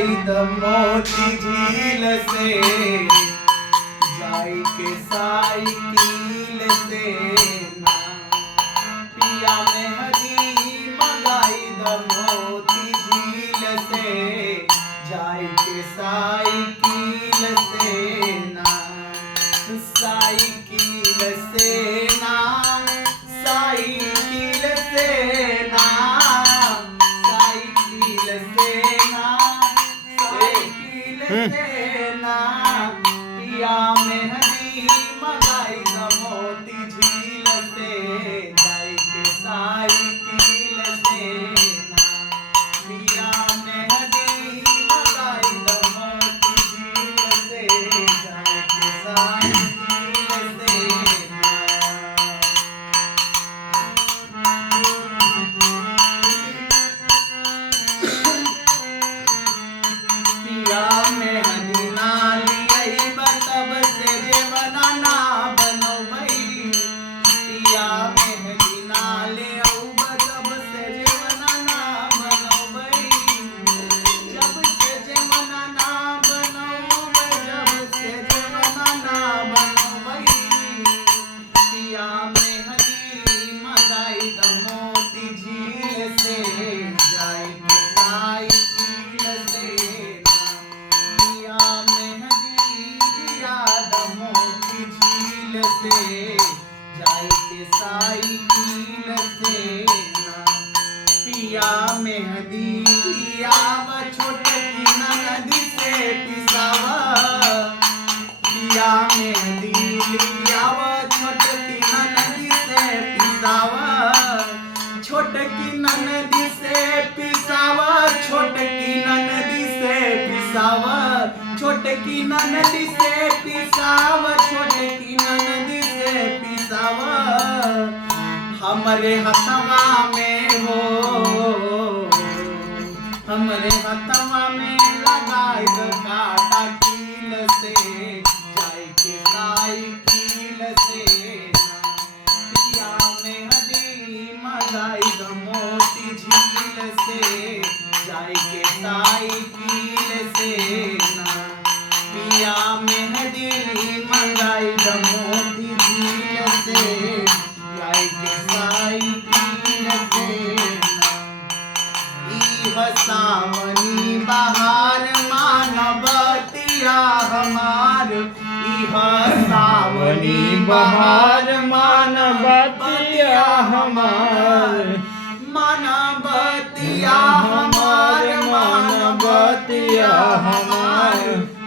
मंगाई द मोती झील से, जाई के साइकिल से ना। पिया मेहदी मंगाई द मोती झील से, जाई के साइकिल से ना। साइकिल से ना, साइकिल से ना, साइकिल से ना, साइकिल से ना। पिया मेहदी मंगाई द मोती झील से, जाई के साइकिल से ना। पिया मेहदी मंगाई द मोती झील से, जाई के साइकिल से ना। पिया मेहदी ना लियाई तब से जेवना ना बनवई। पिया मेहदी ना ले तब से जेवना ना बनवई। जब से जेवना ना बनवई, जब से जेवना ना बनवई। पिया मेहदी मंगाई द मोती झील से, जाई के साइकिल से ना। पिया मेहदी लिया द मोती झील से, जाई के साइकिल से ना। पिया मेहदी लिया छोटकी नदी से पिसावा। पिया मेहदी लिया छोटकी नदी से पिसावा। छोटकी नदी से पिसावा, छोटकी नदी से पिसावा। छोटकी नदी से पिसावा, छोटकी नदी से पिसावा। हमरे हथवा में हो, हमरे हथवा में लगाई द काटा कील से, जाई के साइकिल से ना। पिया मेहदी मंगाई द मोती झील से, जाई के साइकिल से ना। पिया मेहदी मंगाई द मोती झील से, जाई के साइकिल से ना। इह सावनी बहार मानवतिया हमार। इह सावनी बहार मानवतिया हमार। मानवतिया हमार, मानवतिया हमार।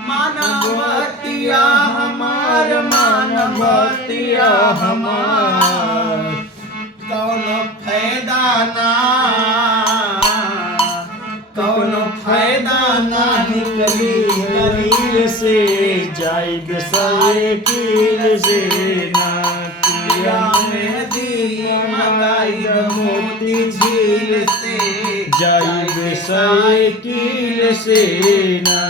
मानवतिया हमार, मानवतिया हमार। कौनो फायदा ना, कौनो फायदा ना निकली शरीर से, जाई के साइकिल से ना। पिया मेहदी मंगाई द मोती झील से, जाई के साइकिल से ना।